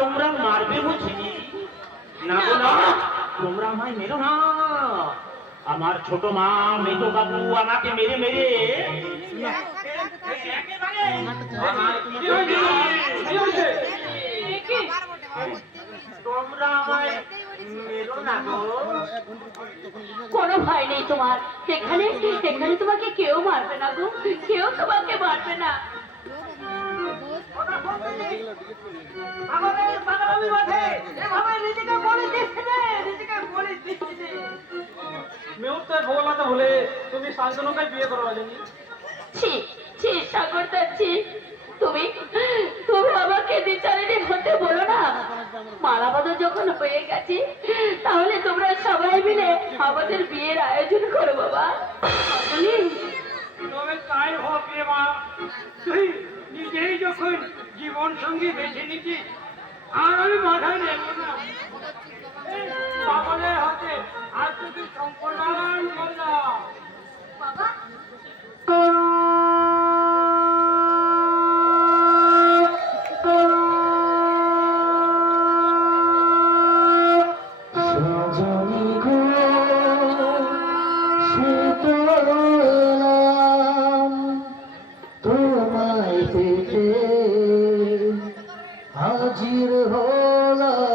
তোমরা মারবে বুঝিনি? না গো না, তোমরা আমায় মেরো না। আমার ছোট মা মেজো বাবু আমাকে মেরে মেরে তোমরা আমায় মেরো না গো। কোনো ভয় নেই তোমার, এখানে এখানে তোমাকে কেউ মারবে না গো, কেউ তোমাকে মারবে না। তুমি শান্তনুকে বিয়ে করো রাজনী। ছি ছি সাগরদা, ছি। তুমি তুমি আমাকে বিচারিণী হতে বলো না। মালাবদল যখন হয়ে গেছে, তাহলে তোমরা সবাই মিলে আমাদের বিয়ের আয়োজন করো বাবা। তবে তাই হোক রে মা, তুই নিজেই যখন জীবন সঙ্গী বেছে নিচ্ছি, আর আমি মাথায় নেব না। সকলের হাতে আজ তুই সম্প্রদান করলাম বাবা। হাজির হলাম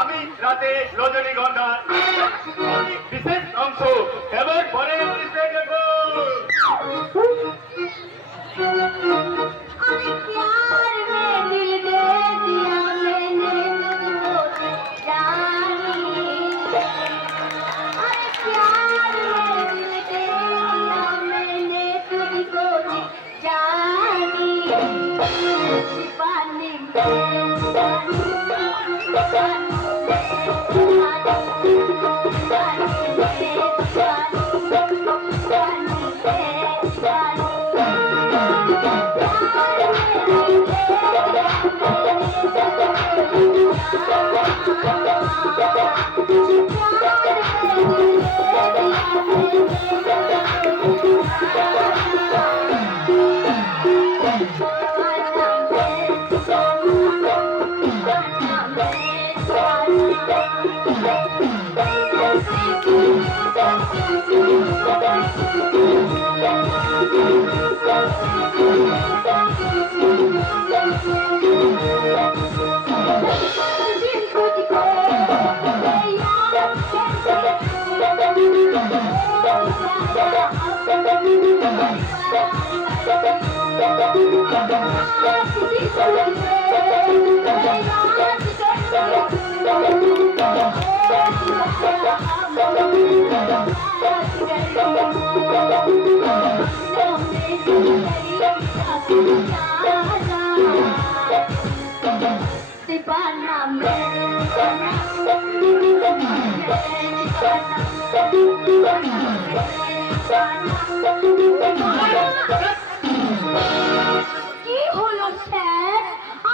আমি রাতে রজনীগন্ধা বিশেষ অংশ এবার পরে কি হলো স্যার,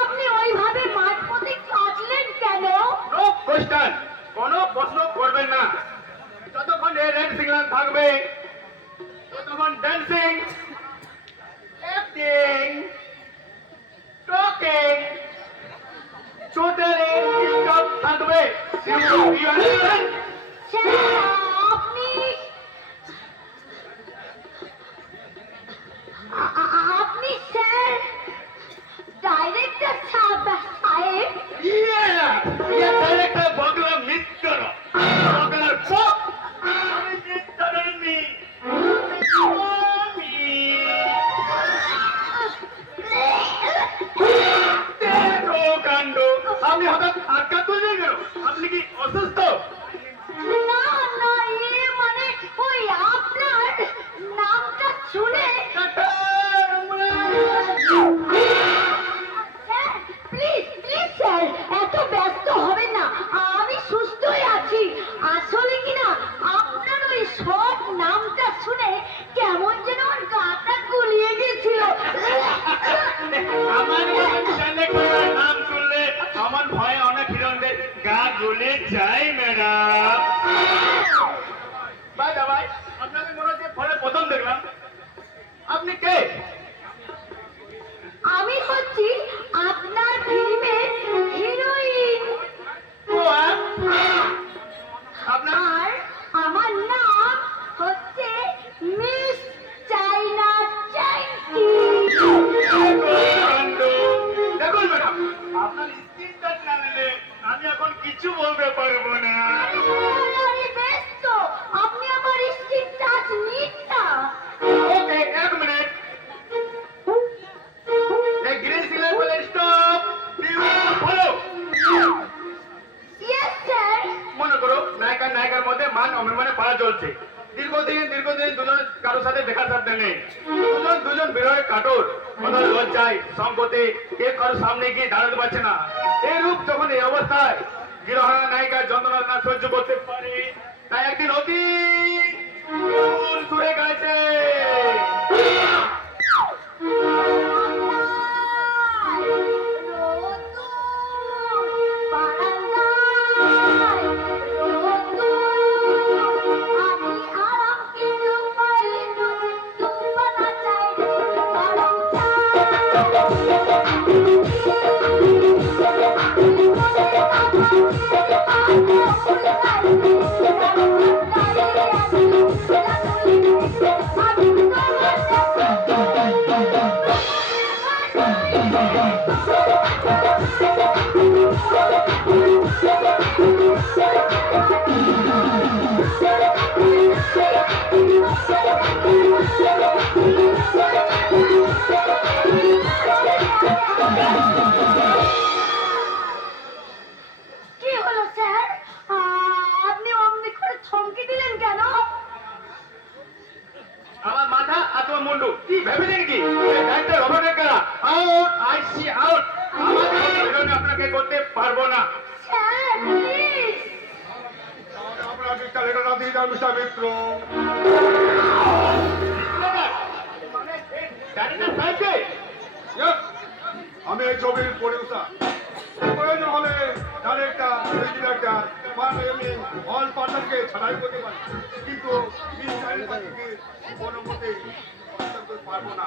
আপনি ওইভাবে মাঝপথে কাটলেন কেন? নো কোশ্চেন, কোনো প্রশ্ন করবেন না। যতক্ষণ এই রেড সিগন্যাল থাকবে ততক্ষণ dancing, acting, talking totally stop থাকবে। You understand? স্যার, আপনি আপনি স্যার ডাইরেক্টর সাহেব। ইয়া ডাইরেক্টর বগলা মিত্র, বগলার পপ, আমি মিত্রের মি, দেখো কাণ্ড, আপনি হঠাৎ আটকা তুলে গেল। আপনি কি অসুস্থ? না না, মানে ওই আপনার নামটা শুনে। স্যার প্লিজ প্লিজ স্যার, এত ব্যস্ত হবেন না, আমি সুস্থই আছি। আসলে কি না, আপনার ওই সব নামটা শুনে কেমন যেন আমার গাটা গুলিয়ে গেছিল। আমার মতন সেলেক্টরের নাম শুনলে আমার ভয়ে অনেক হিরণদের গা গলে যায় ম্যাডাম। বাই ভাই, আপনাকে মনে হচ্ছে ফলে প্রথম দেখলাম। আপনি কে? আমি হচ্ছি আপনার ফিল্মের হিরোইন। ও, আপনার আর আমার নাম হচ্ছে মিস চাইনা চ্যাংকি। কাণ্ড। দেখুন ম্যাডাম, আপনার স্ক্রিনটা জানলে আমি এখন কিছু বলতে পারবো না। আরে বেশ তো, আপনি আমার স্ক্রিন টাচ নিন না। ওকে, এক মিনিট। এই গ্রিন সিগন্যাল বলে স্টপ, ফলো। Yes sir. মনে করো নায়িকা নায়িকার মধ্যে মান অভিমানে পাড়া চলছে। দীর্ঘদিন দুজন কারোর সাথে দেখা সাথে নেই। দুজন বিরহে কাটোর, কোথাও লজ্জায় সংকটে কে কারোর সামনে গিয়ে দাঁড়াতে পারছে না। এই রূপ যখন এই অবস্থায় গৃহহারা নায়িকার যন্ত্রণা না সহ্য করতে পারে, তাই একদিন অতি দূরে গেছে। কি হলো স্যার, আপনি অমনি করে থমকে দিলেন কেন? আমার মাথা আর তোমার মুন্ডু কি ভেবেছেন কি? ডাক্তার রবার্টের কারা আউট, আই সি আউট। আমাদের বিরোধী আপনাকে করতে পারবো না। Sir please. আমরা একটা লেটার না দিয়ে যাও মিস্টার মিত্র। মানে ডাক্তার সাহেবকে? Yes, আমি এই ছবির প্রডিউসার। প্রয়োজন হলে ডাইরেক্টর, ডিরেক্টর, আমি অল পার্টনারকে ছাড়াই করতে পারি, কিন্তু এই চাইল্ডকে কোনো মতেই হস্তান্তর করতে পারবো না।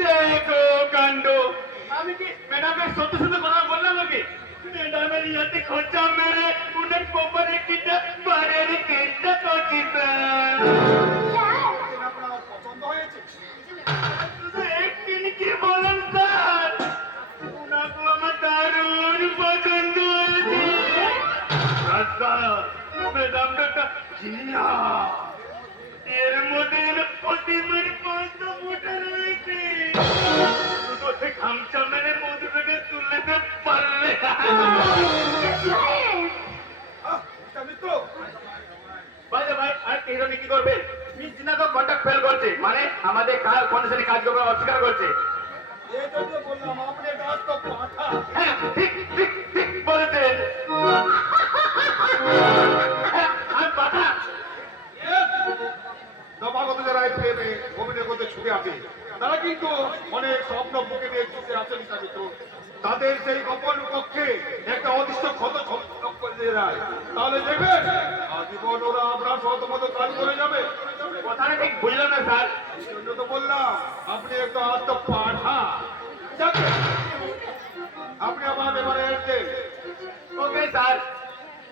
দেখো কাণ্ড, আমি কি ম্যাডামের সত্য সত্য কথা বললাম নাকি? ম্যাডামের ইয়াতে খোঁচা মেরে উনার কোমরে কিটা বাড়ির কেসটা করছি স্যার। আপনার পছন্দ হয়েছে? শুধু একদিন কি বলেন স্যার, উনাকে আমার দারুণ পছন্দ হয়েছে। আচ্ছা, ম্যাডামটা একটা জিনিয়াস। এর মধ্যে প্রতিমার 500 ফুটা রয়েছে। শুধু সে খামচা মেরে মধুটাকে তুলতে পারলে। মিস্টার মিত্র, ভাই আর হিরোনি কি করবে? মিস জিনাকে কন্ট্যাক্ট ফেল করছে, মানে আমাদের কন্ডিশনে কাজ করবে অস্বীকার করছে। এই জন্য বললাম আপনি কাজ তো পাঠা। হ্যাঁ, ঠিক বলেছেন। দ্রব্যকে নিয়ে ছুটে আসেন তো তাদের সেই গোপন কক্ষে একটা অদৃশ্য ক্ষত করে দেয়, তাহলে দেখবেন আজীবন ওরা আপনার শতমত কাজ করে যাবে। কথাটা ঠিক বুঝলাম না স্যার। এই জন্য তো বললাম আপনি একটু আত্মপাঠা। যাকে আপনি আমার এবারে এসছেন। ওকে স্যার,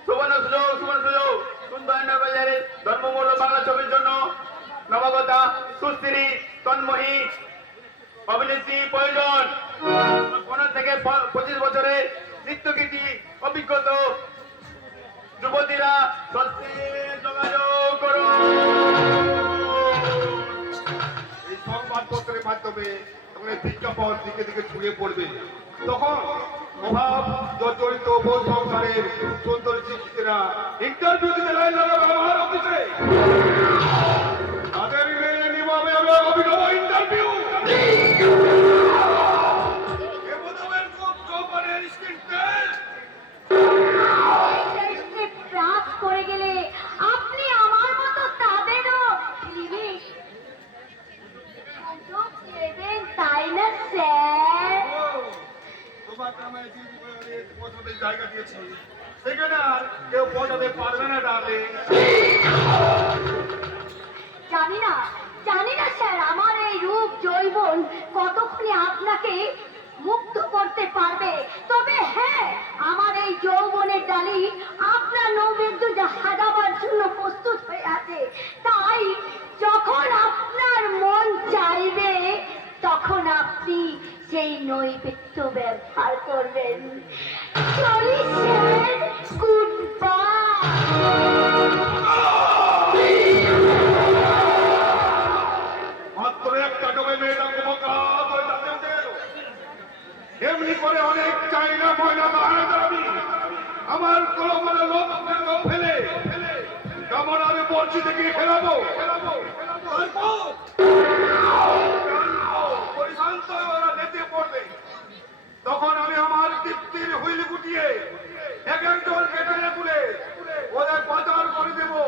সুবর্ণ সুযোগ সুন্দর বাজারে ধর্মমূল্য বাংলা ছবির জন্য নবাগতা সুশ্রী তন্ময়ী অভিনেত্রী প্রয়োজন। 15 থেকে 25 বছরের নৃত্যগীতি অভিজ্ঞতা যুবতীরা সত্যি যোগাযোগ করুন। এই সংবাদপত্রের মাধ্যমে তখন এই বিজ্ঞাপন দিকে দিকে ছড়িয়ে পড়বে, তখন অভাব জর্জরিত বহু সংসারের সুন্দর শিক্ষিতেরা ইন্টারভিউ দিতে লাইন লাগাবে আমার অফিসে। তাদের মেয়ে নিবাবে আমি অভিনব ইন্টারভিউ। প্রাস করে গেলে আপনি আমার মতো তাদেরও সুযোগ দেবেন, তাই না স্যার? তোমাকে আমি যে পছন্দের জায়গা দিয়েছি সেখানে আর কেউ পৌঁছাতে পারবে না ডার্লিং। জানি না স্যার, আমার এই রূপ যৌবন কতক্ষণে আপনাকে মুক্ত করতে পারবে। তবে হ্যাঁ, আমার এই যৌবনের ডালি আপনার নৈবেদ্য সাজাবার জন্য প্রস্তুত হয়ে আছে। তাই যখন আপনার মন চাইবে তখন আপনি সেই নৈবেদ্য ব্যবহার করবেন। চলি স্যার, গুড বাই। মাত্র একটা ডোবে মেয়েটা কুমকাত হয়ে তাতে উঠে গেল। এমনি করে অনেক চাইনা ময়না বাহানা দাবি আমার কলমের লোক ফেলে কেমন আমি বলছি দেখি খেলাবো। তারপর পরিশান্ত হয়ে ওরা নেচে পড়বে, তখন আমি আমার তৃপ্তির হুইল গুটিয়ে এক একজন কেটে তুলে ওদের পাচার করে দেবো।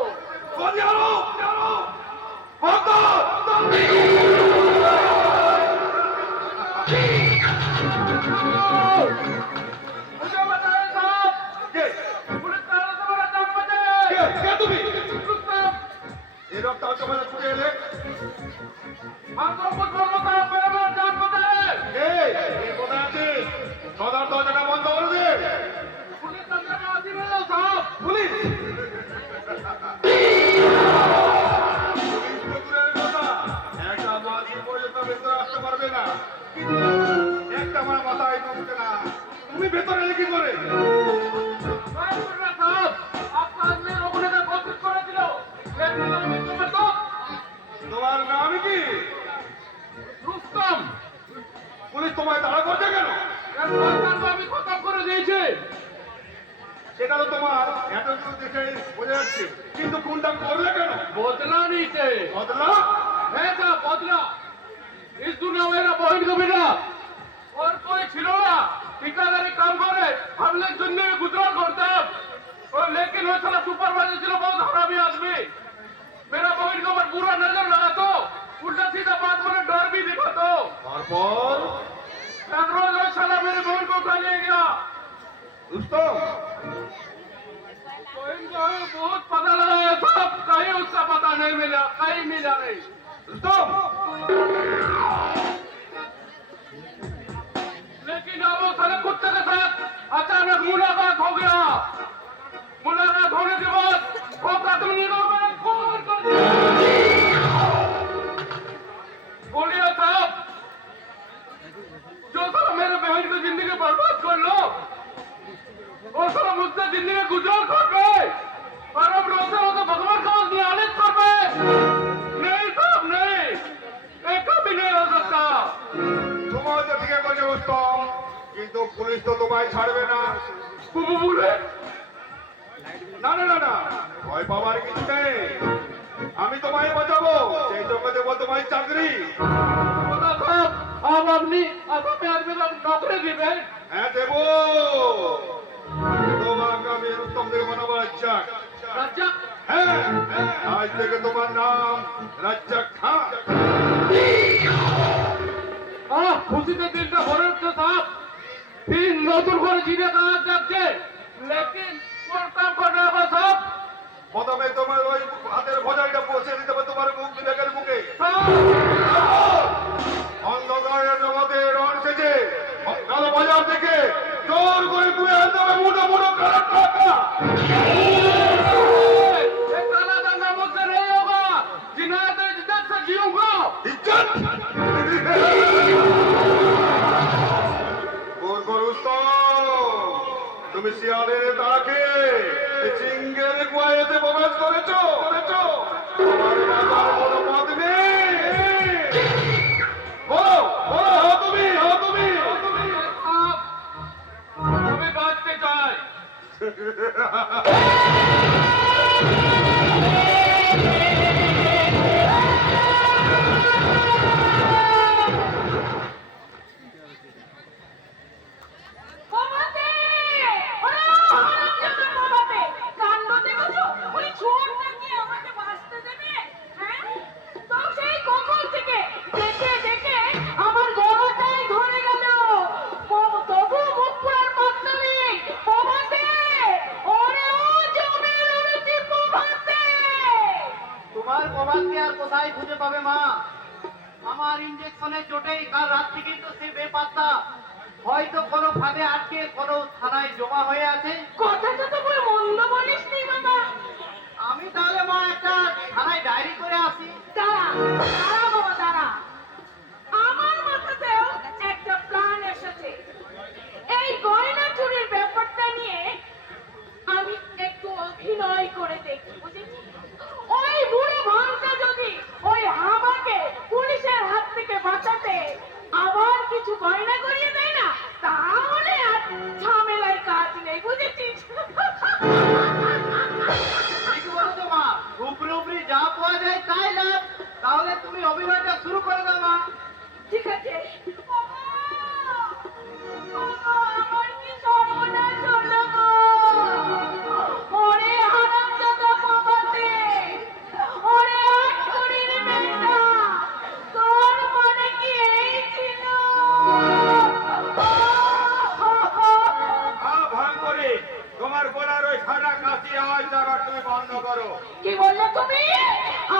সদর দরজাটা বন্ধ করে দে। পুলিশ একটা মাঝি পর্যন্ত ভেতরে আসতে পারবে না, একটা আমার মাথায় ঢুকছে না। তুমি ভেতরে এলে কি করে? তোমার নাম কি? রুস্তম। পুলিশ তোমায় তাড়া করছে কেন? আমি কথা করে দিয়েছি। সেটা তো তোমার এত কিছু দেখে বোঝা যাচ্ছে, কিন্তু কোনটা করলে কেন? बदला नीचे বদলা? ऐसा बदला इस दुनिया में ना बहन को बिना और कोई छिलो ना ठिकादारी काम करे हम लोग जिंदगी में गुजरान करते और लेकिन वो साला सुपरवाइजर छिलो बहुत हरामी आदमी मेरा बहन को पर बुरा नजर लगा तो उल्टा सीधा बात बोले डर भी दिखा तो তারপর एक रोज वो साला मेरे बहन को उठा ले गया রুস্তম, बहन को बहुत पता लगाया सब कहीं उसका पता नहीं मिला कहीं मिला नहीं রুস্তম, लेकिन अब वो साले कुत्ते के साथ अचानक मुलाकात हो गया। मुलाकात होने के बाद वो प्राथमिक मैंने फोन कर दिया। बोलिए साहब, जो साला मेरे बहन की जिंदगी बर्बाद कर लो वो साला मुझसे जिंदगी गुजरान कर दे और अब रोते रोते भगवान का नियालित कर दे। नहीं साहब नहीं, एक कभी नहीं हो सकता। তোমার তো ঠিকই করছে রুস্তম, কিন্তু পুলিশ তো তোমায় ছাড়বে না। बोले না না না না, ভয় পাওয়ার কিছু নেই, আমি তোমায় বাঁচাবো। সেই জন্য দেবো তোমায় চাকরি। बता साहब आप अपनी आसामी आदमी को नौकरी दी है হ্যাঁ দেবো, তোমাকে আমি রুস্তম থেকে বানাবো রাজ্জাক। रज्जक হ্যাঁ, আজ থেকে তোমার নাম রাজ্জাক খান। খুশিতে দিলটা ভরে উঠছে সাহেব फिर নতুন করে জিরে কাজ যাচ্ছে लेकिन কোন কাম করবে সাহেব প্রথমে তোমার ওই হাতের ভজাইটা পৌঁছে দিতে হবে তোমার মুখ বিবেকের মুখে। অন্ধকারের জগতে রং সেজে কালো বাজার থেকে জোর করে তুলে আনতে হবে মোটা মোটা কালো টাকা। ये काला धंधा मुझसे नहीं होगा जिनायत इज्जत से जीऊंगा ইজ্জত তুমি শিয়ালের তাকে সিংহের গুয়াতে প্রবেশ করেছো তোমার মাথার কোনো পথ নেই। বলো বলো তুমি আমি বাঁচতে চাই বাবাতে! ওরে হারামজাদা বাবাতে! কাণ্ড দেখেছো? ওই চোরটা কি আমাকে বাঁচতে দেবে? হ্যাঁ? তো সেই কখন থেকে দেখে আমার গলাটাই ধরে গেল। তবু মুখ পুরার পাত্তা নেই। বাবাতে! ওরে ও জমির উন্নতি বাবাতে! তোমার প্রভাতকে আর কোথায় খুঁজে পাবে মা? আমার ইঞ্জেকশনের চোটেই কাল রাত থেকেই তো সে বেপাত্তা। হয়তো কোনো ফাঁদে আটকে কোনো থানায় জমা হয়ে আছে। কথাটা তো পুরো মন্দ বলিসনি বাবা। আমি তাহলে মা একটা থানায় ডায়েরি করে আসি। দাঁড়া বাবা দাঁড়া। আমার মাথাতেও একটা প্ল্যান এসেছে। এই গয়না চুরির ব্যাপারটা নিয়ে আমি একটু অভিনয় করে দেখি, বুঝেছি? ওই বুড়ো ভাঙটা যদি ওই হামাকে পুলিশের হাত থেকে বাঁচাতে আবার কিছু গয়না করিয়ে দেয় না, তাহলে আর ঝামেলায় কাজ নেই, বুঝেছিস? ঠিক বলেছো মা, উপরে উপরে যা পাওয়া যায় তাই লাভ। তাহলে তুমি অভিনয়টা শুরু করে দাও মা। ঠিক আছে। আমার কি সর্বনাশ হলো গো! ওরে হারামজাদা বাবাতে! ওরে আটকুড়ির বেটা! তোর মনে কি এই ছিল? ভাঙ করে তোমার গলার ওই ফাটা কাশি আওয়াজ আবার তুমি বন্ধ করো। কি বললে তুমি?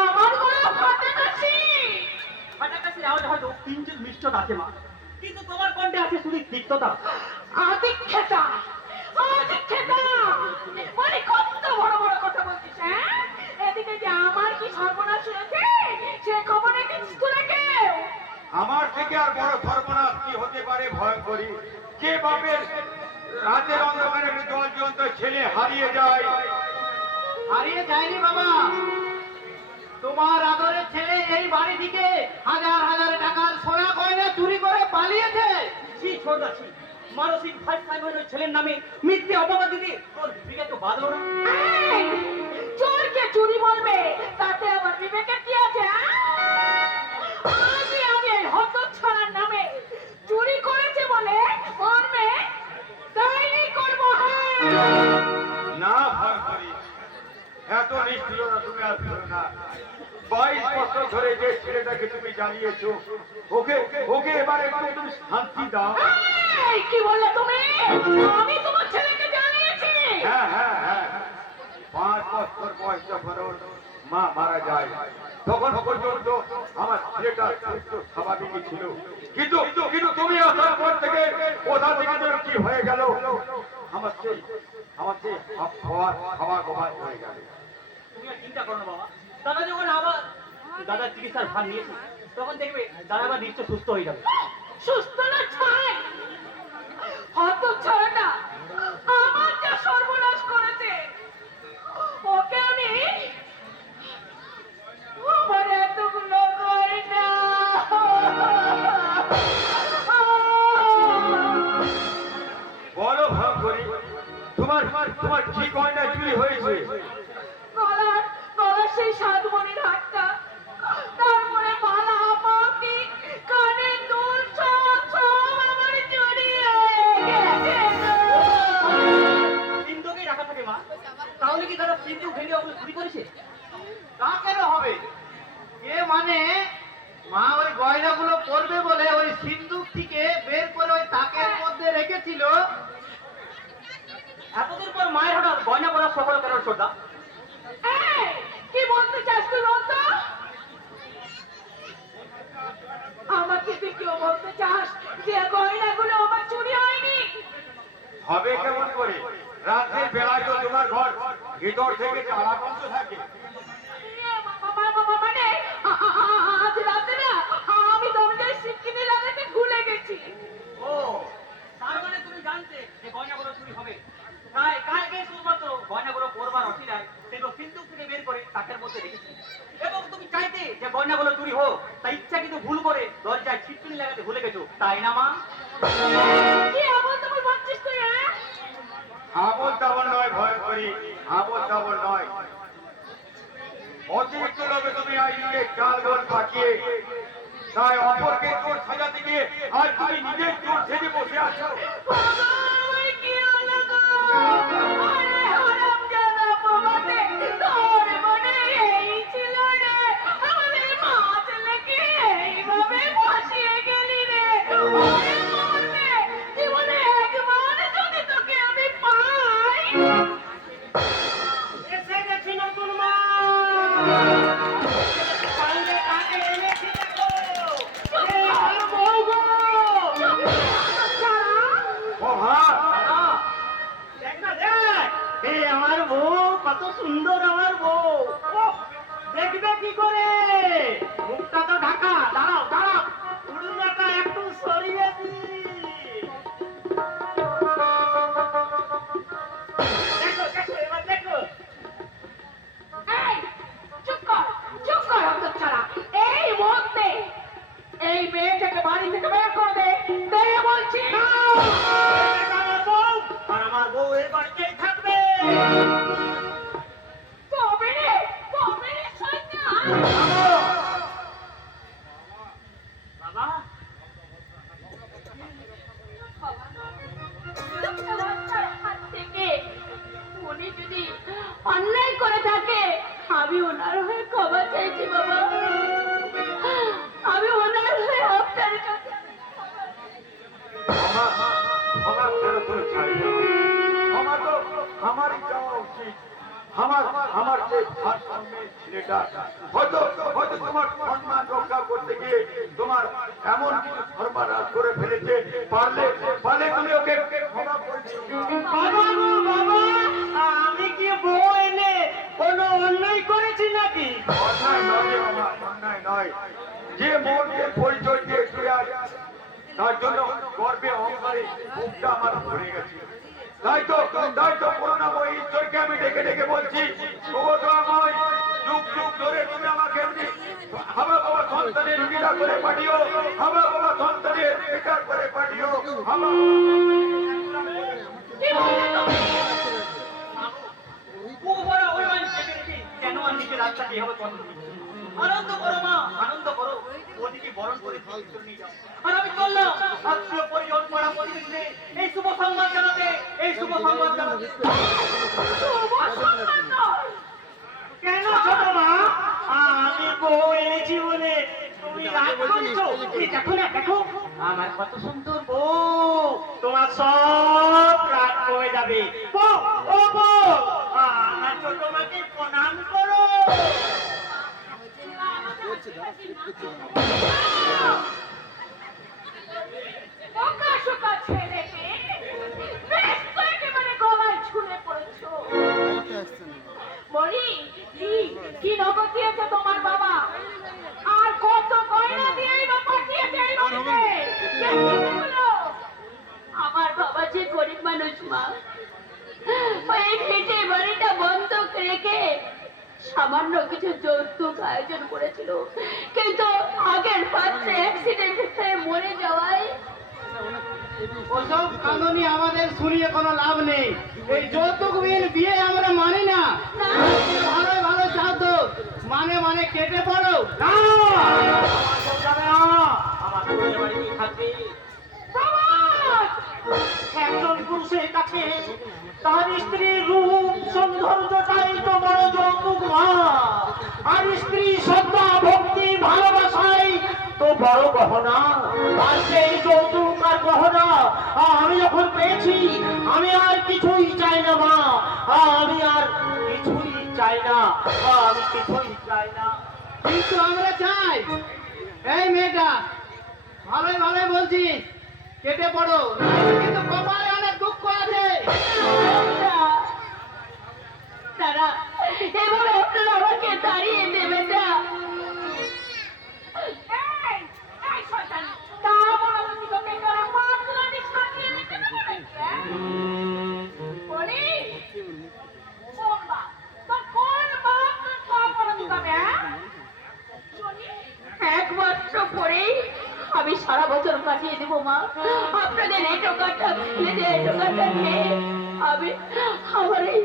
আমার গলা ফাটা কাশি? ফাটাকাশির আওয়াজ হয়তো কিঞ্চিত মিষ্টতা আছে মা, কিন্তু তোমার কণ্ঠে আছে শুধু তিক্ততা। আদিক্ষেতা! মানে কত বড় বড় কথা বলছিস, হ্যাঁ? এদিকে যে আমার কি সর্বনাশ হয়েছে সে খবর রেখেছিস তোরা কেউ? আমার থেকে আর বড় সর্বনাশ কি হতে পারে ভয়ঙ্করী? যে বাপের রাতের অন্ধকারে একটি জল জীবন্ত ছেলে হারিয়ে যায়। হারিয়ে যায়নি বাবা, তোমার আদরের ছেলে এই বাড়ি থেকে হাজার হাজার টাকার সোনা গয়না চুরি করে পালিয়েছে। ছি ছোটদাসী, মানসিক ভারসাম্য ওই ছেলের নামে মিথ্যে অপবাদ দিতে তোর বিবেকে বাঁধলো না? এই, চোরকে চুরি বলবে তাতে আবার বিবেকের কি আছে, হ্যাঁ? আমি এই হতচ্ছাড়ার নামে চুরি করেছে বলে মর্মে ডায়েরি করবো, হ্যাঁ? না ভয়ঙ্করী, এত নিষ্ঠুরতা তুমি আর করো না। 22 বছর ধরে যে ছেলেটাকে তুমি জানিয়েছো, ওকে এবার একটু তুমি শান্তি দাও। এই, কি বললে তুমি? আমি তোমার ছেলেকে জানিয়েছি। হ্যাঁ 5 বছর বয়স যখন ওর মা মারা যায় তখন পর্যন্ত আমার ছেলেটা সুস্থ স্বাভাবিকই ছিল, কিন্তু তুমি আসার পর থেকে কোথা থেকে যেন কি হয়ে গেল, আমার সেই খাওয়া গোবায় হয়ে গেল। তুমি আর চিন্তা করো না বাবা, দাদা যখন আবার দাদার চিকিৎসার ভার নিয়েছে তখন দেখবে দাদা আবার নিশ্চয় সুস্থ হয়ে যাবে। সুস্থ না ছাই হতচ্ছাড়াটা আমার যা সর্বনাশ করেছে, ওকে আমি আমার এতগুলো গয়না বলো ভয়ঙ্করী, তোমার কি গয়না চুরি হয়েছে? গলার সেই সাধমণির হাতটা, তারপরে মালা, মাটি, কানের দুল সব আমার চুরি হয়ে গেছে গো। সিন্ধুকেই রাখা থাকে মা, তাহলে কি দাদা সিন্ধু ভেঙে ওগুলো চুরি করেছে? তা কেন হবে? এ মানে মা ওই গয়নাগুলো পরবে বলে ওই সিন্ধু হবে কেমন করে? রাতের বেলায় তো তোমার ঘর ভিতর থেকে জ্বালা গন্ধ থাকে। মানে আজ রাতে না আমি দরজায় সিটকিনি লাগাতে ভুলে গেছি। ও তার মানে তুমি জানতে যে গয়নাগুলো চুরি হবে, তাই কালকে শুধুমাত্র গয়নাগুলো পরবার অসিলায় সেগুলো সিন্ধুক থেকে বের করে তাকের মধ্যে রেখেছি, এবং তুমি চাইতে যে গয়নাগুলো চুরি হোক, তাই ইচ্ছা কিন্তু ভুল করে দরজায় ছিটকিনি লাগাতে ভুলে গেছো, তাই না মা? কি আবার তুমি ভাবছিস তুই? আবল তাবল নয় ভয় করি, আবল তাবল নয়। অতিরিক্ত লোকে তুমি আইনকে গাল গাল পাঠিয়ে তাই অপরকে চোর সাজাতে গিয়ে আজ তুমি নিজের চোর সেজে বসে আছো। এসে গেছি নতুন মা। সঙ্গে কাকে এনেছি দেখো। এ আমার বউ গো। ও হ্যাঁ, দেখ না দেখ, এ আমার বউ, কত সুন্দর আমার বউ। ওহ, দেখবে কি করে? মুখটা তো ঢাকা। দাঁড়াও দাঁড়াও, উড়নাটা একটু সরিয়ে দি। দেখো দেখো, এবার দেখো। এই, চুপ কর, চুপ কর হতচ্ছাড়া। এই মুহূর্তে এই মেয়েটাকে বাড়ি থেকে বের করে দে, দে বলছি। এটা আমার বউ, আর আমার বউ এই বাড়িতেই থাকবে। তবে রে, তবে রে সৈন্যা। বাবা, হাত থেকে উনি যদি অন্যায় করে থাকে, আমি ওনার হয়ে ক্ষমা চাইছি বাবা। আমি ওনার হয়ে আপনার কাছে আমার আমার কেন তুমি ছাড়ি না? আমার তো আমারই যাওয়া উচিত। আমার যে ভারসাম্যের ছেলেটা হয়তো হয়তো তোমার সম্মান রক্ষা করতে গিয়ে তোমার এমন কিছু সর্বনাশ করে ফেলেছে, পারলে তুমি ওকে ক্ষমা করে দিও। বাবা গো বাবা, আমি কি বউ এনে কোনো অন্যায় করেছি নাকি? অন্যায় নয় রে বাবা, অন্যায় নয়। যে মনকে পরিচয় দিয়ে চলে আস, তার জন্য গর্বে অহংকারে মুখটা আমার ভরে গেছে। তাই তো করুণাময় ঈশ্বরকে আমি ডেকে ডেকে বলছি, ওগো দয়াময়, যুগ যুগ ধরে তুমি আমাকে এমনি আমার বাবা সন্তানের পিতা করে পাঠিও, আমার বাবা সন্তানের পিতা করে পাঠিও, আমার কি বললে তুমি? খুব বড় অভিমান চেপেছি, কেন আর নিজের রাস্তাকে এভাবে পছন্দ করছি? আনন্দ করো মা, আনন্দ করো। ওদিকে বরণ করে ভিতরে নিয়ে যাও। আর আমি চললাম আত্মীয় পরিজন পাড়া প্রতিবেশীদের এই শুভ সংবাদ জানাতে, এই শুভ সংবাদ জানাতে। শুভ সন্তান নয়। কেন ছোট মা? আমি বউ এনেছি বলে তুমি রাগ করছো? এই দেখো না, দেখো আমার কত সুন্দর বউ, তোমার সব রাগ কমে যাবে। বউ, ও বউ, আমার ছোট মাকে প্রণাম করো। বোকা-শোকা ছেলেকে বেশ তো একেবারে গলায় ঝুলে পড়েছো। মরি, কি নগদ দিয়েছে তোমার বাবা? আর কত গয়না দিয়েই বা পাঠিয়েছে এই বাড়িতে? কে দিয়েছিল? আমার বাবা যে গরিব মানুষ মা, ওই ভিটে বাড়িটা বন্ধক রেখে সামান্য কিছু যৌতুক আয়োজন করেছিল, কিন্তু আগের পাত্রে অ্যাক্সিডেন্ট হয়ে মরে যাওয়ায় ওসব কাঁদনি আমাদের শুনিয়ে কোনো লাভ নেই। এই যৌতুকবিহীন বিয়ে আমরা মানি না। ভালো ভালো চাও তো মানে কেটে পড়ো না। যাবে না, আমার শ্বশুরের বাড়িতেই থাকবে। প্রমাদ! একজন পুরুষের কাছে তার স্ত্রীর রূপ সৌন্দর্যটাই তো বড় যৌতুক মা। আর স্ত্রী শ্রদ্ধা ভক্তি ভালোবাসাই তো বড় গহনা। আর সেই যৌতুক আর গহনা আমি যখন পেয়েছি, আমি আর কিছুই চাই না মা। আমি আর কিছুই চাই না, আমি কিছুই চাই না। কিন্তু আমরা চাই, এই মেয়েটা ভালোই ভালোই বলছি, কেটে পড়ো, কিন্তু কপালে অনেক দুঃখ আছে। ফেলে দিয়ে দোকানটা খেয়ে আমি আমার এই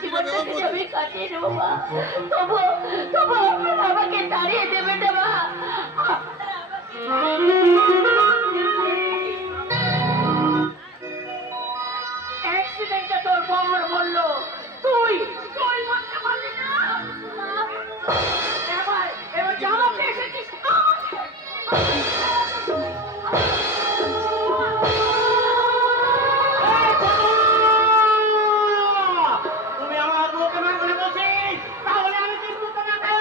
জীবনটা থেকে আমি কাটিয়ে নেবো মা। তবু তবু আপনারা আমাকে তাড়িয়ে দেবেন না মা। অ্যাক্সিডেন্টটা তোর বর বললো, তুই তুই বলতে পারলি না। এবার এবার জামাতে এসেছিস তুমি আমার বউকে মার করে বলছিস, তাহলে আমি কিন্তু তোমাকে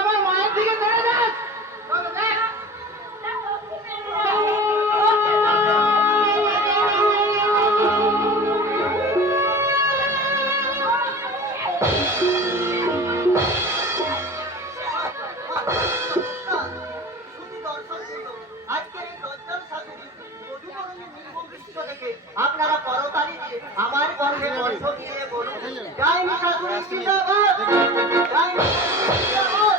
আমার মায়ের দিকে ধরে যাস। আপনারা করতালি দিয়ে আমার গর্ভে কণ্ঠ দিয়ে বলুন, যাইনি শাশুড়ি জিন্দাবাদ, যাইনি শাশুড়ি জিন্দাবাদ।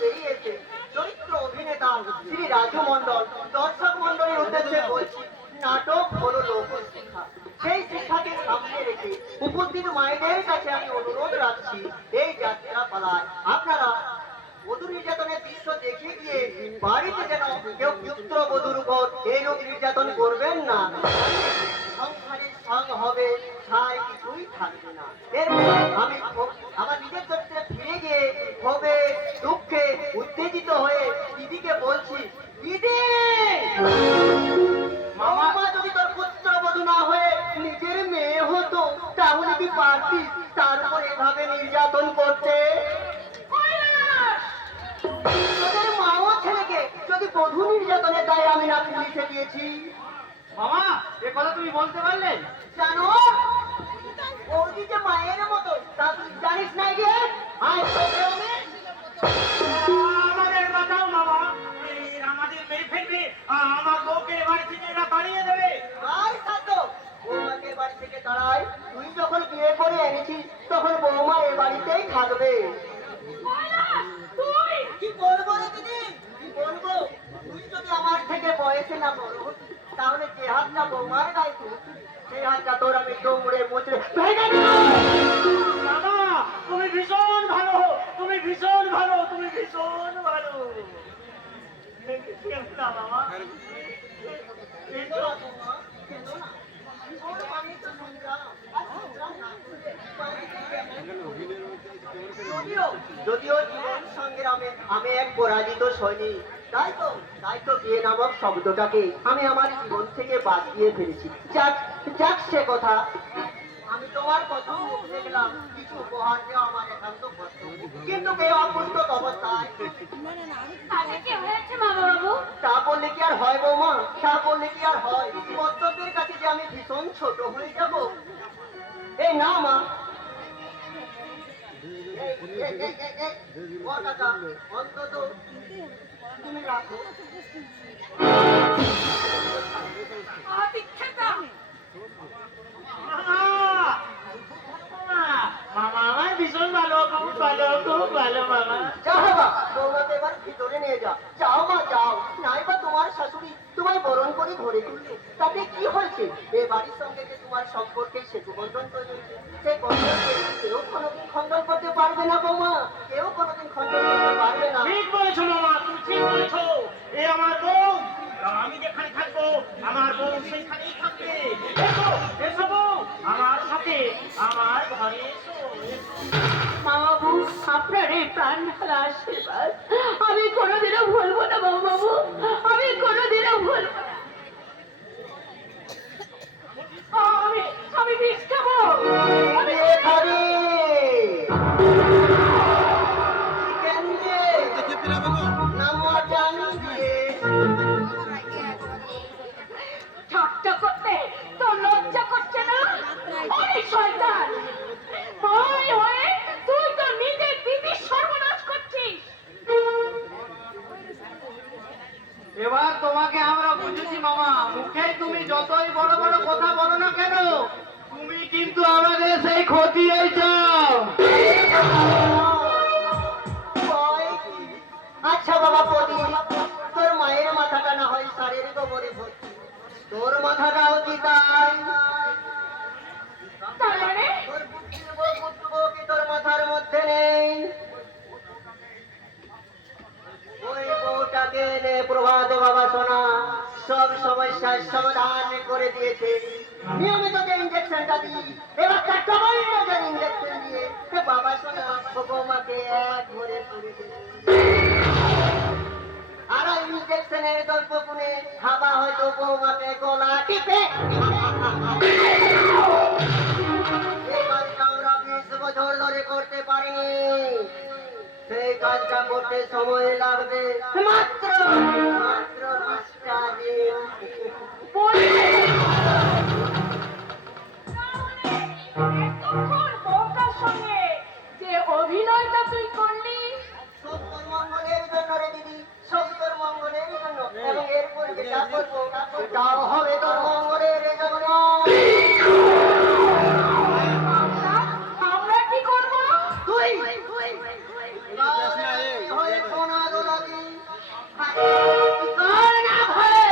বেরিয়েছে চরিত্র অভিনেতা শ্রী রাজু মণ্ডল। দর্শক মণ্ডলীর উদ্দেশ্যে বলছি, নাটক হলো লোকশিক্ষা। সেই শিক্ষাকে সামনে রেখে উপস্থিত মায়েদের কাছে আমি অনুরোধ রাখছি, এই যাত্রা পালায় আপনারা বধূ নির্যাতনের দৃশ্য দেখে গিয়ে বাড়িতে যেন কেউ পুত্রবধূর উপর এইরূপ নির্যাতন করবেন না। সংসারের সং হবে, ছাই কিছুই থাকবে না। এরপর আমি আমার নিজের চরিত্রে ফিরে গিয়ে হবে দুঃখে উত্তেজিত হয়ে দিদিকে বলছি, দিদি মামা যদি তোর পুত্রবধূ না হয়ে নিজের মেয়ে হতো তাহলে কি পারতিস তার উপর এভাবে নির্যাতন করতে? তোদের মাও ছেলেকে যদি বধূ নির্যাতনের দায়ে আমি না পুলিশে দিয়েছি। মামা এ কথা তুমি বলতে পারলে? জানো ওই যে মায়ের মতো তা তুই জানিস না গে? আয় তোকে আমি আমাদের বাঁচাও মামা, আমাদের মেরে ফেলবে, আমার বউকে বাড়ি থেকে এরা তাড়িয়ে দেবে। আয় সাতো বৌমাকে বাড়ি থেকে তাড়াই। তুই যখন বিয়ে করে এনেছিস তখন বৌমা এ বাড়িতেই থাকবে। কি বলবো রে দিদি, কি বলবো? তুই যদি আমার থেকে বয়সে না বড় হতি তাহলে যে হাতটা বৌমার গায়ে তুলছি সেই হাতটা তোর আমি ডোমরে মুচড়ে ভেঙে দিতাম। মামা তুমি ভীষণ ভালো, তুমি ভীষণ ভালো, তুমি ভীষণ ভালো। মামা কেঁদো না বৌমা, কেঁদো না। ওর আমি তো সংগ্রাম আর সংগ্রাম না করলে বাড়িতে যদিও জীবন সংগ্রামে আমি এক পরাজিত সৈনিক, তাই তো বিয়ে নামক শব্দটাকে আমি আমার জীবন থেকে বাদ দিয়ে ফেলেছি। যাক যাক সে কথা। আমি তোমার প্রথম মুখ দেখলাম, কিছু উপহার দেওয়া আমার একান্ত কর্তব্য, কিন্তু কেউ অপ্রস্তুত অবস্থায় তাতে কি হয়েছে মামা বাবু? তা বললে কি আর হয় বৌমা, তা বললে কি আর হয়? কর্তব্যের কাছে যে আমি ভীষণ ছোট হয়ে যাব। এই না মা, অন্তত তুমি রাখো। মামা আমার ভীষণ ভালো, খুব ভালো, খুব ভালো মামা। যাও বাবা, বৌমাকে এবার ভিতরে নিয়ে যাও। যাও মা যাও, নাই বা তোমার শাশুড়ি তোমায় বরণ করে ঘরে তুলছে, তাতে কি হয়েছে? এ বাড়ির সঙ্গে যে তোমার সম্পর্কে সেতু বন্ধন তৈরি হয়েছে, সেই বন্ধনকে কেউ কোনোদিন খণ্ডন করতে পারবে না বৌমা, কেউ কোনোদিন খণ্ডন করতে পারবে না। ঠিক বলেছো মামা, তুমি ঠিক বলেছো। এ আমার বউ, আমি যেখানে থাকবো আমার বউ সেখানেই থাকবে। এসো এসো বউ, আমার সাথে আমার ঘরে এসো। মা বাবু আপনার এই প্রাণ ঢালা আশীর্বাদ আমি কোনোদিনও ভুলবো না মা বাবু, আমি কোনোদিনও ভুলবো না। আমি বিষ খাবো, আমি এখানে চিকেন দিয়ে নামটান দিয়ে ঠাট্টা করতে তোর লজ্জা করছে না? ওই শয়তান, ওই ওই তুই তো নিজের দিদির সর্বনাশ করছিস। এবার তোমাকে আমরা বুঝেছি মামা, মুখে তুমি যতই বড় বড় কথা বলো না কেন, তুমি কিন্তু আমাদের সেই খতিয়ে চাও। আচ্ছা বাবা প্রদীপ, তোর মায়ের মাথাটা এনে প্রভাত বাবা সোনা সব সমস্যার সমাধান করে দিয়েছে। নিয়মিত যে ইঞ্জেকশনটা দিই এবার একটা ডবল ইঞ্জেকশন দিয়ে বাবা সোনা বৌমাকে এক ভরে পুড়ে দিয়েছে। আর ওই ইঞ্জেকশনের গল্প শুনে হাবা হয়তো বৌমাকে গলা টিপে। এই কাজটা আমরা 20 বছর ধরে করতে পারিনি। সেই কাজটা করতে সময় লাগবে মাত্র 20টা দিন। এতক্ষণ বউটার সঙ্গে যে অভিনয়টা তুই করলি, সত্তর মঙ্গলের জন্য রে দিদি, সত্তর মঙ্গলের জন্য। এবং এরপরে যেটা করবো তাও হবে তোর মঙ্গলের জন্য। আমরা কি করব? তুই হয়ে সোনা দোলাবি না ভয়ে।